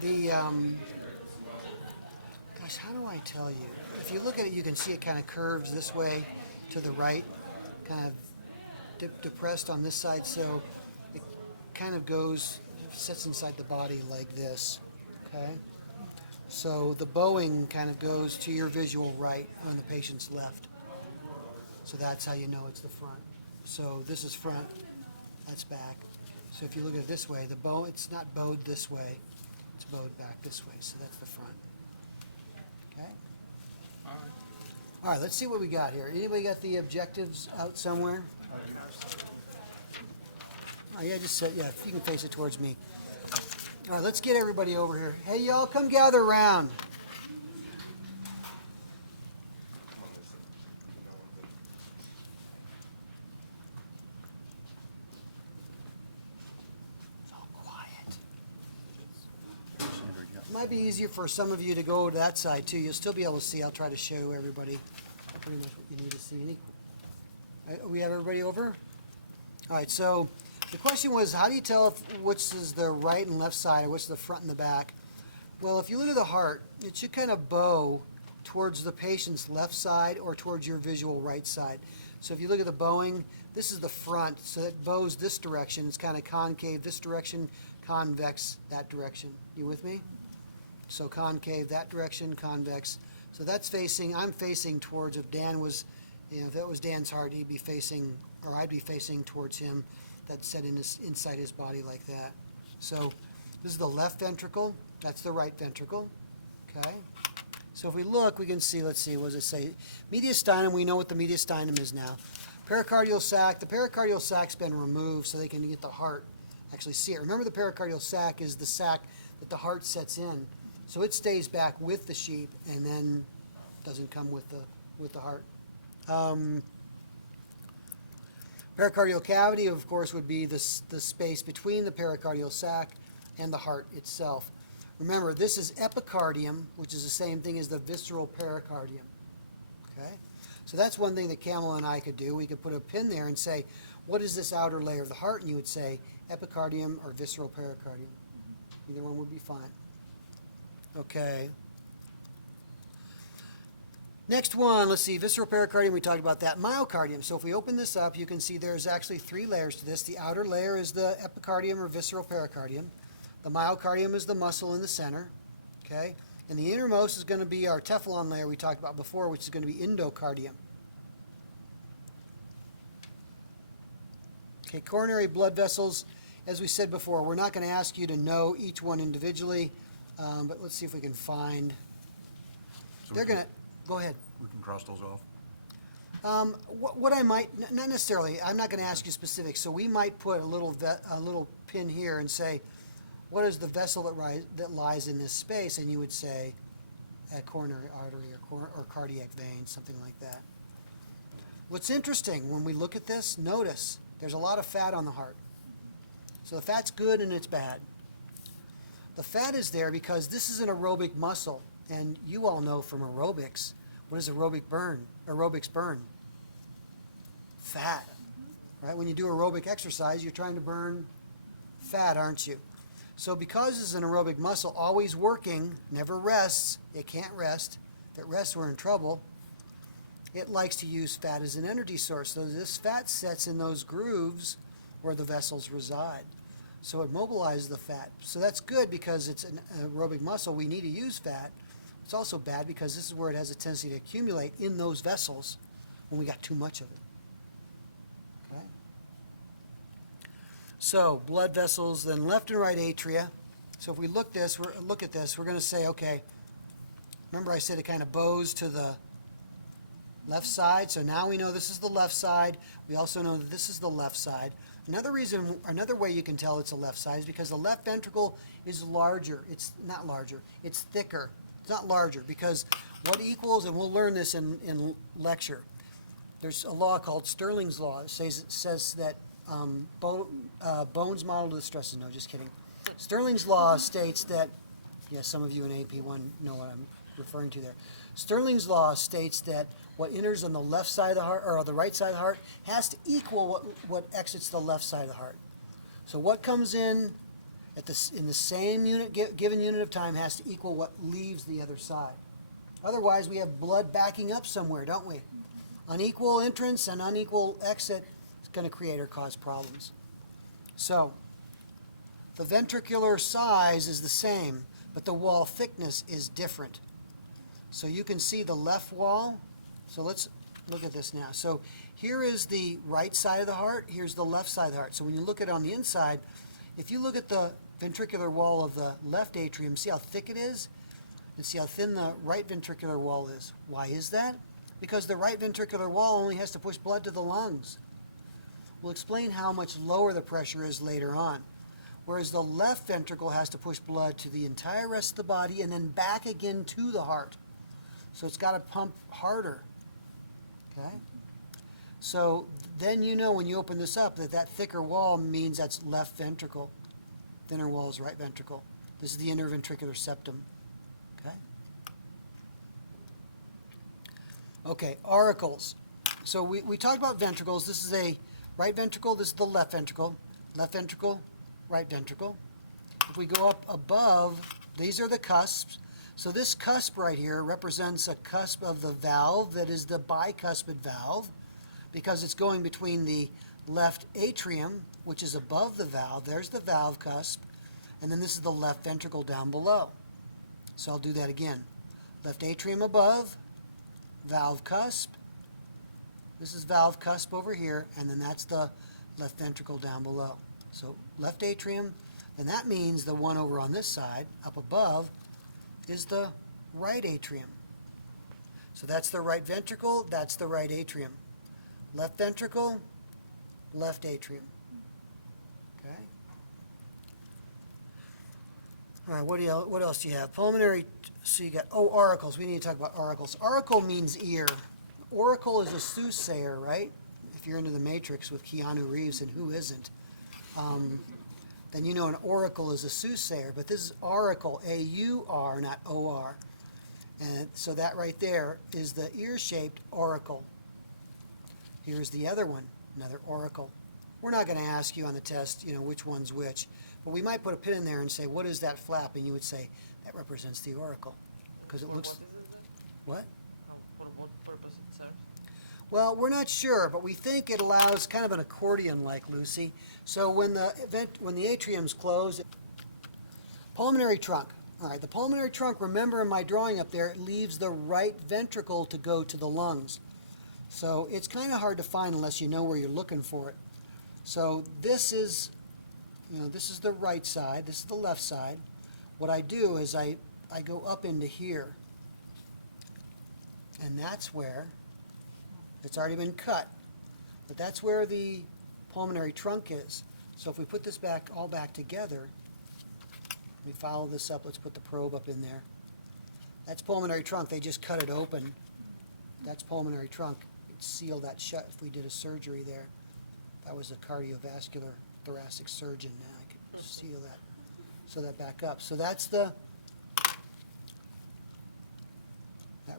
The, gosh, how do I tell you? If you look at it, you can see it kind of curves this way to the right, kind of depressed on this side, so it kind of goes, sits inside the body like this, okay? So the bowing kind of goes to your visual right on the patient's left. So that's how you know it's the front. So this is front, that's back. So if you look at it this way, the bow, it's not bowed this way, it's bowed back this way, so that's the front. Okay? All right. All right, let's see what we got here. Anybody got the objectives out somewhere? Oh, yeah, just sit, yeah, you can face it towards me. All right, let's get everybody over here. Hey, y'all, come gather around. It's all quiet. It might be easier for some of you to go to that side, too. You'll still be able to see. I'll try to show everybody pretty much what you need to see. We have everybody over? All right, so the question was, how do you tell which is the right and left side, or which is the front and the back? Well, if you look at the heart, it should kind of bow towards the patient's left side or towards your visual right side. So if you look at the bowing, this is the front, so it bows this direction. It's kind of concave this direction, convex that direction. You with me? So concave that direction, convex. So that's facing, I'm facing towards, if Dan was, if that was Dan's heart, he'd be facing, or I'd be facing towards him. That's set inside his body like that. So this is the left ventricle. That's the right ventricle. Okay. So if we look, we can see, let's see, what does it say? Mediastinum, we know what the mediastinum is now. Pericardial sac, the pericardial sac's been removed so they can get the heart, actually see it. Remember, the pericardial sac is the sac that the heart sets in. So it stays back with the sheep and then doesn't come with the heart. Pericardial cavity, of course, would be the space between the pericardial sac and the heart itself. Remember, this is epicardium, which is the same thing as the visceral pericardium. Okay? So that's one thing that Camel and I could do. We could put a pin there and say, what is this outer layer of the heart? And you would say epicardium or visceral pericardium. Either one would be fine. Okay. Next one, let's see, visceral pericardium, we talked about that. Myocardium, so if we open this up, you can see there's actually three layers to this. The outer layer is the epicardium or visceral pericardium. The myocardium is the muscle in the center, okay? And the innermost is going to be our Teflon layer we talked about before, which is going to be endocardium. Okay, coronary blood vessels, as we said before, we're not going to ask you to know each one individually, but let's see if we can find. So They're going to. Go ahead. We can cross those off. What I might, not necessarily, I'm not going to ask you specifics, so we might put a little pin here and say, what is the vessel that lies in this space? And you would say a coronary artery or cardiac vein, something like that. What's interesting, when we look at this, notice there's a lot of fat on the heart. So the fat's good and it's bad. The fat is there because this is an aerobic muscle, and you all know from aerobics, what does aerobics burn? Fat, right? When you do aerobic exercise, you're trying to burn fat, aren't you? So because it's an aerobic muscle, always working, never rests, it can't rest. If it rests, we're in trouble. It likes to use fat as an energy source. So this fat sets in those grooves where the vessels reside. So it mobilizes the fat. So that's good because it's an aerobic muscle. We need to use fat. It's also bad because this is where it has a tendency to accumulate in those vessels when we got too much of it. Okay? So blood vessels, then left and right atria. So if we look at this, we're going to say, okay, remember I said it kind of bows to the left side. So now we know this is the left side. We also know that this is the left side. Another way you can tell it's the left side is because the left ventricle is larger. It's not larger. It's thicker. It's not larger because what equals, and we'll learn this in lecture, there's a law called Stirling's law. It says that bones model to the stresses. No, just kidding. Stirling's law states that, yes, some of you in AP1 know what I'm referring to there. Stirling's law states that what enters on the left side of the heart, or the right side of the heart, has to equal what exits the left side of the heart. So what comes in in the same given unit of time has to equal what leaves the other side. Otherwise, we have blood backing up somewhere, don't we? Unequal entrance and unequal exit is going to create or cause problems. So, the ventricular size is the same, but the wall thickness is different. So you can see the left wall. So let's look at this now. So here is the right side of the heart. Here's the left side of the heart. So when you look at it on the inside, if you look at the ventricular wall of the left atrium, see how thick it is? And see how thin the right ventricular wall is. Why is that? Because the right ventricular wall only has to push blood to the lungs. We'll explain how much lower the pressure is later on. Whereas the left ventricle has to push blood to the entire rest of the body and then back again to the heart. So it's got to pump harder. Okay? So then you know when you open this up that that thicker wall means that's left ventricle. Thinner wall is right ventricle. This is the interventricular septum. Okay? Okay, auricles. So we talked about ventricles. This is a right ventricle. This is the left ventricle. Left ventricle, right ventricle. If we go up above, these are the cusps. So this cusp right here represents a cusp of the valve that is the bicuspid valve because it's going between the left atrium, which is above the valve. There's the valve cusp. And then this is the left ventricle down below. So I'll do that again. Left atrium above, valve cusp. This is valve cusp over here, and then that's the left ventricle down below. So left atrium, and that means the one over on this side, up above, is the right atrium. So that's the right ventricle, that's the right atrium. Left ventricle, left atrium. Okay? All right, what else do you have? Pulmonary, so you got, auricles. We need to talk about auricles. Auricle means ear. Oracle is a soothsayer, right? If you're into the Matrix with Keanu Reeves, and who isn't? Then you know an oracle is a soothsayer. But this is auricle, A-U-R, not O-R. And so that right there is the ear-shaped auricle. Here's the other one, another auricle. We're not going to ask you on the test, which one's which. But we might put a pin in there and say, what is that flap? And you would say, that represents the auricle. Because it looks... What? For what purpose it serves? Well, we're not sure, but we think it allows kind of an accordion-like, Lucy. So when the atrium's closed, pulmonary trunk. All right, the pulmonary trunk, remember in my drawing up there, it leaves the right ventricle to go to the lungs. So it's kind of hard to find unless you know where you're looking for it. So this is, this is the right side, this is the left side. What I do is I go up into here, and that's where, it's already been cut, but that's where the pulmonary trunk is. So if we put this all back together, we follow this up, let's put the probe up in there. That's pulmonary trunk, they just cut it open. That's pulmonary trunk. It'd seal that shut if we did a surgery there. If I was a cardiovascular thoracic surgeon, now I could seal that, sew that back up. So that's that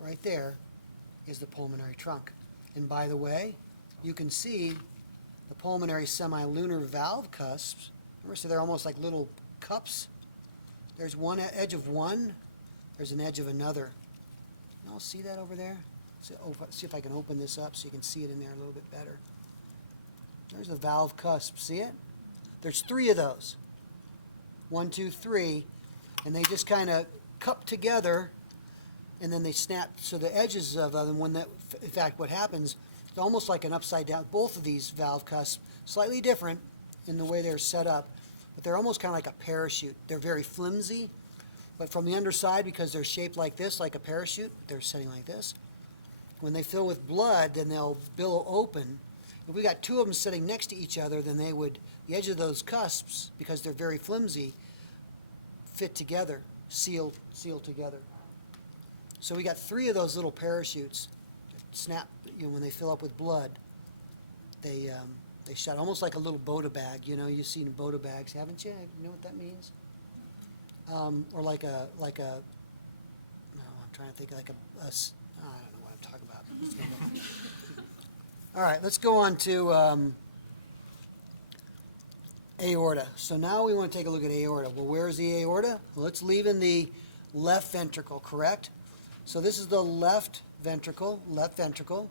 right there is the pulmonary trunk. And by the way, you can see the pulmonary semilunar valve cusps. Remember, so they're almost like little cups. There's one edge of one, there's an edge of another. You all see that over there? See if I can open this up so you can see it in there a little bit better. There's the valve cusp, see it? There's three of those. 1, 2, 3, and they just kind of cup together, and then they snap. So the edges of them, in fact, what happens, it's almost like an upside down. Both of these valve cusps, slightly different in the way they're set up, but they're almost kind of like a parachute. They're very flimsy, but from the underside, because they're shaped like this, like a parachute, they're setting like this. When they fill with blood, then they'll billow open. If we got two of them sitting next to each other, then the edge of those cusps, because they're very flimsy, fit together, seal together. So we got three of those little parachutes that snap, when they fill up with blood, they shut, almost like a little Bota bag. You've seen Bota bags, haven't you? You know what that means? Or like a, no, I'm trying to think, like I don't know what I'm talking about. All right, let's go on to Aorta. So now we want to take a look at aorta. Well, where is the aorta? Well, let's leave in the left ventricle, correct? So this is the left ventricle, left ventricle.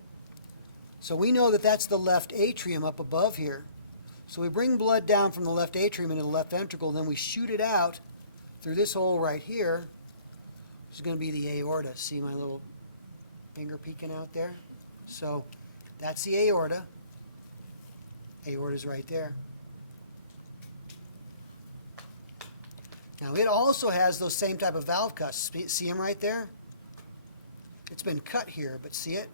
So we know that that's the left atrium up above here. So we bring blood down from the left atrium into the left ventricle, then we shoot it out through this hole right here. This is going to be the aorta. See my little finger peeking out there? So that's the aorta. Aorta's right there. Now it also has those same type of valve cuts. See them right there? It's been cut here, but see it?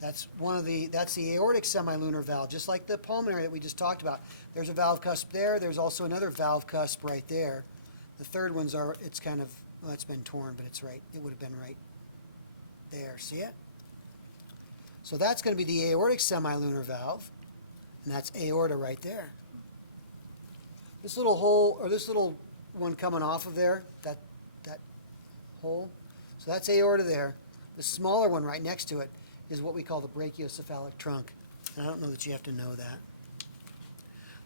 That's the aortic semilunar valve, just like the pulmonary that we just talked about. There's a valve cusp there. There's also another valve cusp right there. The third one's it's kind of, well, it's been torn, but it's right. It would have been right there. See it? So that's going to be the aortic semilunar valve, and that's aorta right there. This little hole, or this little one coming off of there, that hole, so that's aorta there. The smaller one right next to it is what we call the brachiocephalic trunk. And I don't know that you have to know that.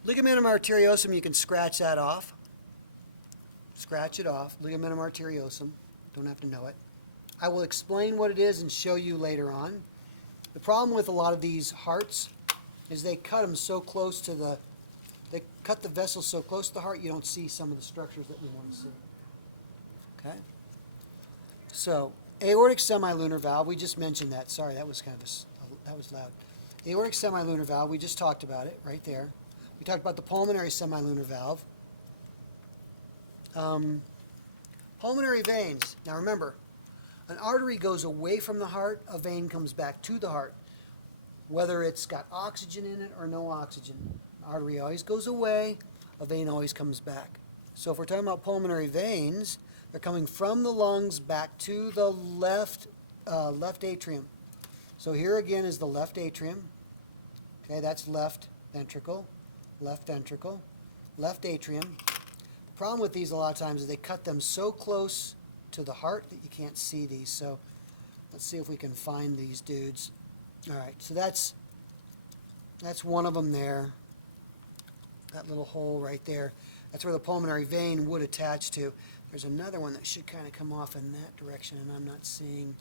Ligamentum arteriosum, you can scratch that off. Scratch it off. Ligamentum arteriosum. Don't have to know it. I will explain what it is and show you later on. The problem with a lot of these hearts is they cut them so close to they cut the vessels so close to the heart you don't see some of the structures that we want to see. Okay? So, aortic semilunar valve, we just mentioned that. Sorry, that was kind of that was loud. Aortic semilunar valve, we just talked about it right there. We talked about the pulmonary semilunar valve. Pulmonary veins. Now remember, an artery goes away from the heart, a vein comes back to the heart. Whether it's got oxygen in it or no oxygen. An artery always goes away, a vein always comes back. So if we're talking about pulmonary veins, they're coming from the lungs back to the left atrium. So here again is the left atrium. Okay, that's left ventricle, left ventricle, left atrium. The problem with these a lot of times is they cut them so close to the heart that you can't see these. So let's see if we can find these dudes. All right, so that's one of them there. That little hole right there. That's where the pulmonary vein would attach to. There's another one that should kind of come off in that direction, and I'm not seeing.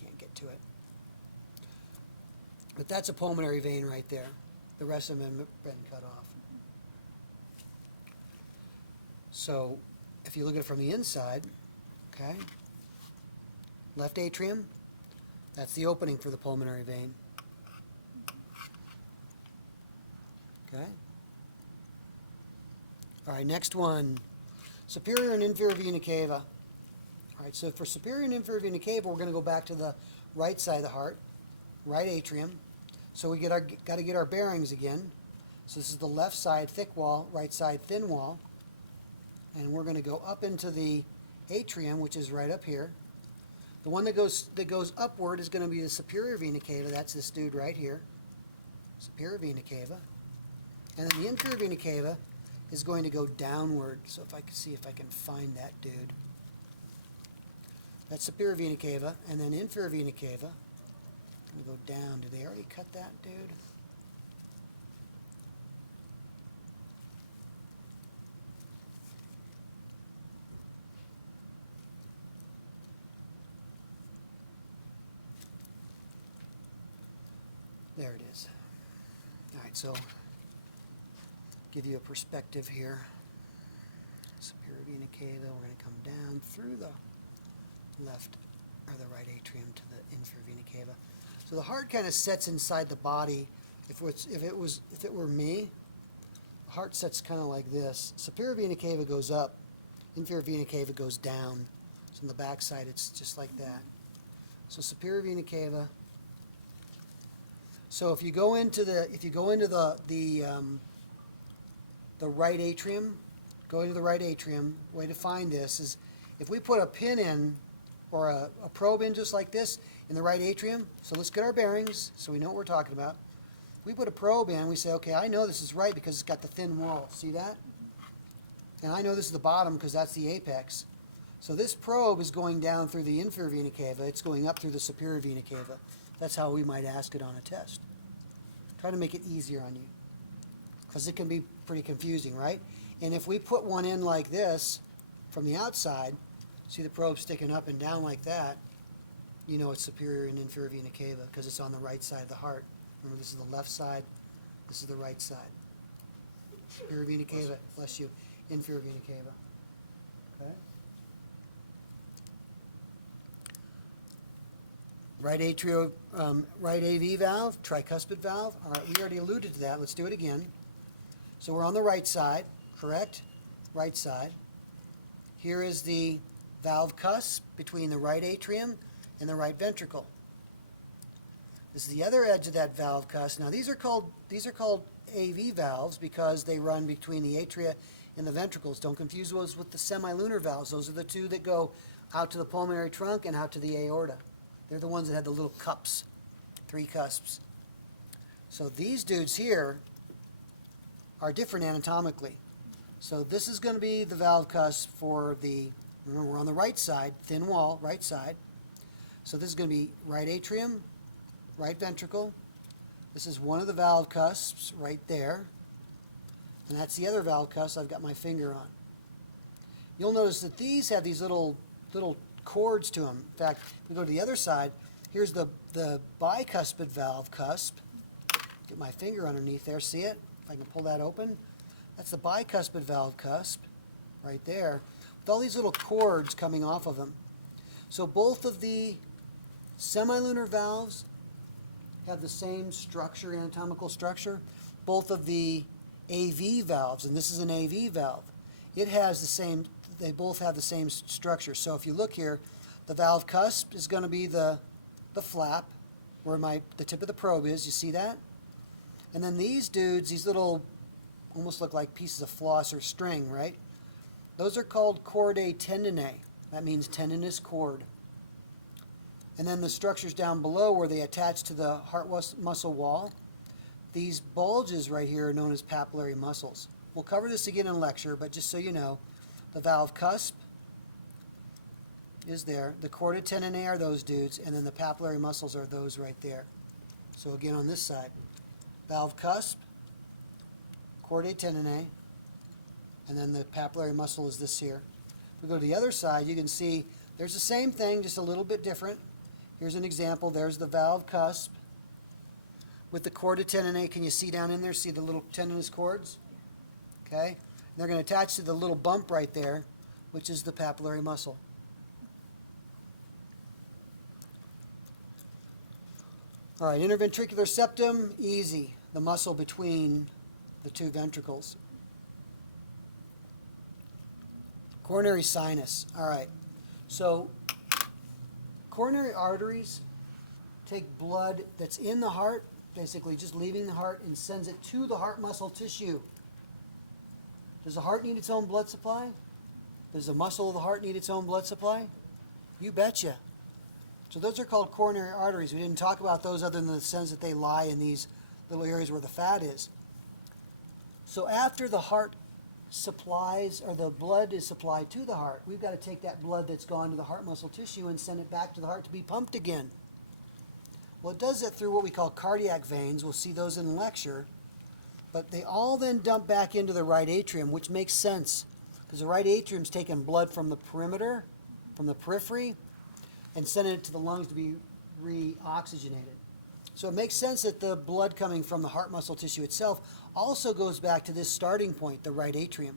I can't get to it. But that's a pulmonary vein right there. The rest of them have been cut off. So if you look at it from the inside, okay, left atrium, that's the opening for the pulmonary vein. Okay. All right, next one, superior and inferior vena cava. All right, so for superior and inferior vena cava, we're going to go back to the right side of the heart, right atrium. So we got to get our bearings again. So this is the left side thick wall, right side thin wall, and we're going to go up into the atrium, which is right up here. The one that goes upward is going to be the superior vena cava. That's this dude right here, superior vena cava. And then the inferior vena cava is going to go downward. So if I can see if I can find that dude. That's superior vena cava, and then inferior vena cava. Going to go down. Did they already cut that dude? There it is. All right, so give you a perspective here. Superior vena cava, we're going to come down through the left or the right atrium to the inferior vena cava. So the heart kind of sets inside the body. If it were me, the heart sets kind of like this. Superior vena cava goes up, inferior vena cava goes down. So on the back side, it's just like that. So superior vena cava. So if you go into the right atrium, go into the right atrium. Way to find this is if we put a pin in or a probe in just like this in the right atrium. So let's get our bearings so we know what we're talking about. We put a probe in, we say, okay, I know this is right because it's got the thin wall. See that? And I know this is the bottom because that's the apex. So this probe is going down through the inferior vena cava. It's going up through the superior vena cava. That's how we might ask it on a test. Try to make it easier on you, because it can be pretty confusing, right? And if we put one in like this from the outside, see the probe sticking up and down like that, you know it's superior and inferior vena cava because it's on the right side of the heart. Remember, this is the left side, this is the right side. Superior vena cava, bless you, inferior vena cava. Okay? Right AV valve, tricuspid valve. All right, we already alluded to that. Let's do it again. So we're on the right side, correct? Right side. Here is the valve cusp between the right atrium and the right ventricle. This is the other edge of that valve cusp. Now these are called AV valves because they run between the atria and the ventricles. Don't confuse those with the semilunar valves. Those are the two that go out to the pulmonary trunk and out to the aorta. They're the ones that have the little cups, 3 cusps. So these dudes here are different anatomically. So this is going to be the valve cusp for the, remember we're on the right side, thin wall, right side. So this is going to be right atrium, right ventricle. This is one of the valve cusps right there. And that's the other valve cusp I've got my finger on. You'll notice that these have these little cords to them. In fact, if we go to the other side, here's the bicuspid valve cusp. Get my finger underneath there, see it? If I can pull that open. That's the bicuspid valve cusp right there, with all these little cords coming off of them. So both of the semilunar valves have the same structure, anatomical structure. Both of the AV valves, and this is an AV valve, it has the same, they both have the same structure. So if you look here, the valve cusp is going to be the flap where the tip of the probe is. You see that? And then these dudes, these little, almost look like pieces of floss or string, right? Those are called chordae tendineae. That means tendinous cord. And then the structures down below where they attach to the heart muscle wall, these bulges right here are known as papillary muscles. We'll cover this again in lecture, but just so you know, the valve cusp is there. The chordae tendineae are those dudes, and then the papillary muscles are those right there. So again on this side, valve cusp, chordae tendineae, and then the papillary muscle is this here. If we go to the other side, you can see there's the same thing, just a little bit different. Here's an example. There's the valve cusp with the chordae tendineae. Can you see down in there? See the little tendinous cords? Okay. And they're going to attach to the little bump right there, which is the papillary muscle. All right, interventricular septum, easy. The muscle between the two ventricles. Coronary sinus. All right. So coronary arteries take blood that's in the heart, basically just leaving the heart, and sends it to the heart muscle tissue. Does the heart need its own blood supply? Does the muscle of the heart need its own blood supply? You betcha. So those are called coronary arteries. We didn't talk about those other than the sense that they lie in these little areas where the fat is. So after the heart supplies, or the blood is supplied to the heart, we've got to take that blood that's gone to the heart muscle tissue and send it back to the heart to be pumped again. Well, it does that through what we call cardiac veins. We'll see those in lecture. But they all then dump back into the right atrium, which makes sense because the right atrium's taking blood from the perimeter, from the periphery, and sending it to the lungs to be re-oxygenated. So it makes sense that the blood coming from the heart muscle tissue itself also goes back to this starting point, the right atrium,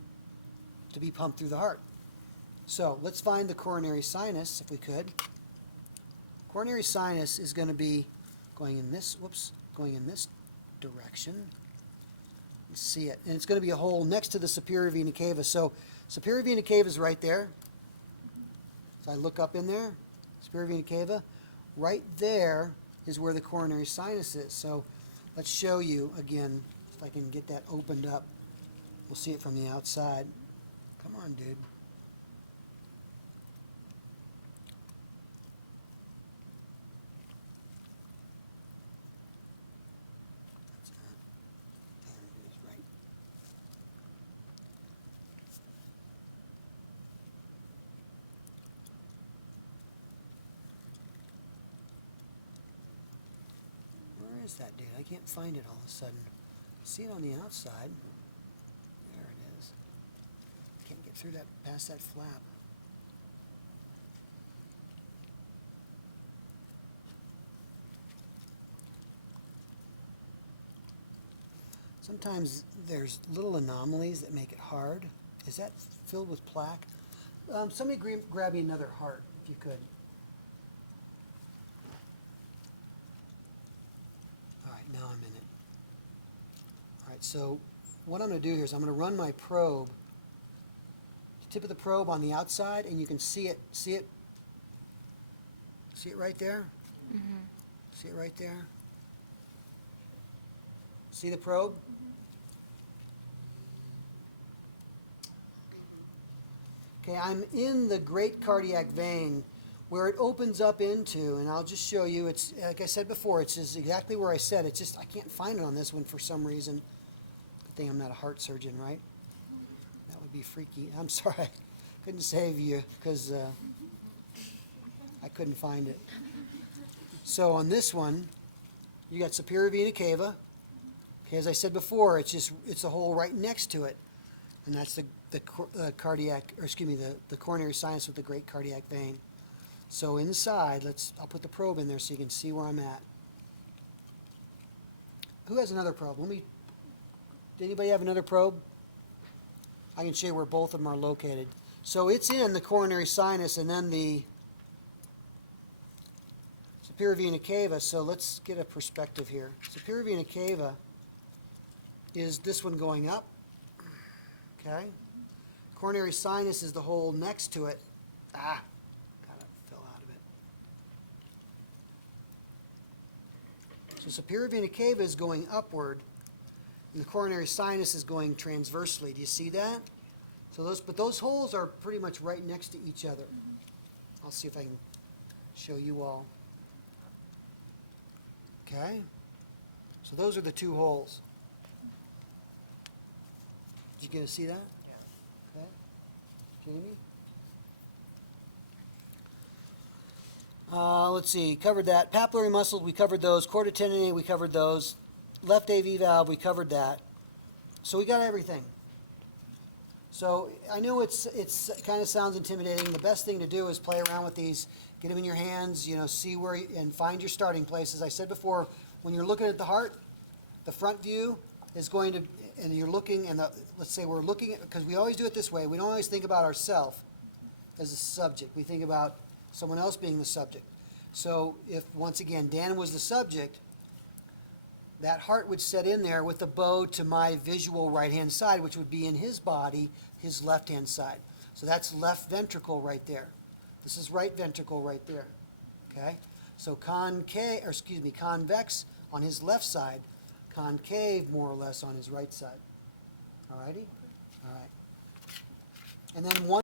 to be pumped through the heart. So let's find the coronary sinus, if we could. Coronary sinus is going to be going in this direction. You see it. And it's going to be a hole next to the superior vena cava. So superior vena cava is right there. So I look up in there, superior vena cava. Right there is where the coronary sinus is. So let's show you again, if I can get that opened up. We'll see it from the outside. Come on, dude. That's not. There it is, right. Where is that dude? I can't find it all of a sudden. See it on the outside. There it is. Can't get through that, past that flap. Sometimes there's little anomalies that make it hard. Is that filled with plaque? Somebody grab me another heart, if you could. All right, now I'm in it. All right, so what I'm going to do here is I'm going to run my probe, the tip of the probe on the outside, and you can see it. See it right there? See it right there? See the probe? Okay, I'm in the great cardiac vein where it opens up into, and I'll just show you, it's, like I said before, it's just exactly where I said, it's just, I can't find it on this one for some reason. Good thing I'm not a heart surgeon, right? That would be freaky. I'm sorry, couldn't save you, because I couldn't find it. So on this one, you got superior vena cava. Okay, as I said before, it's a hole right next to it, and that's the cardiac, or excuse me, the coronary sinus with the great cardiac vein. So inside, I'll put the probe in there so you can see where I'm at. Who has another probe? Did anybody have another probe? I can show you where both of them are located. So it's in the coronary sinus and then the superior vena cava. So let's get a perspective here. Superior vena cava is this one going up. Okay. Coronary sinus is the hole next to it. Kind of fell out of it. So superior vena cava is going upward, and the coronary sinus is going transversely. Do you see that? So those holes are pretty much right next to each other. I'll see if I can show you all. Okay. So those are the two holes. Did you get to see that? Okay. Jamie? Let's see, covered that. Papillary muscles, we covered those. Chorda tendineae, we covered those. Left AV valve, we covered that. So we got everything. So I know it's kind of sounds intimidating. The best thing to do is play around with these, get them in your hands, see where, and find your starting place. As I said before, when you're looking at the heart, the front view is going to, and you're looking, and let's say we're looking at, because we always do it this way, we don't always think about ourselves as a subject. We think about someone else being the subject. So if, once again, Dan was the subject, that heart would set in there with the bow to my visual right-hand side, which would be in his body, his left-hand side. So that's left ventricle right there. This is right ventricle right there. Okay? So convex on his left side, concave more or less on his right side. All righty? All right. And then one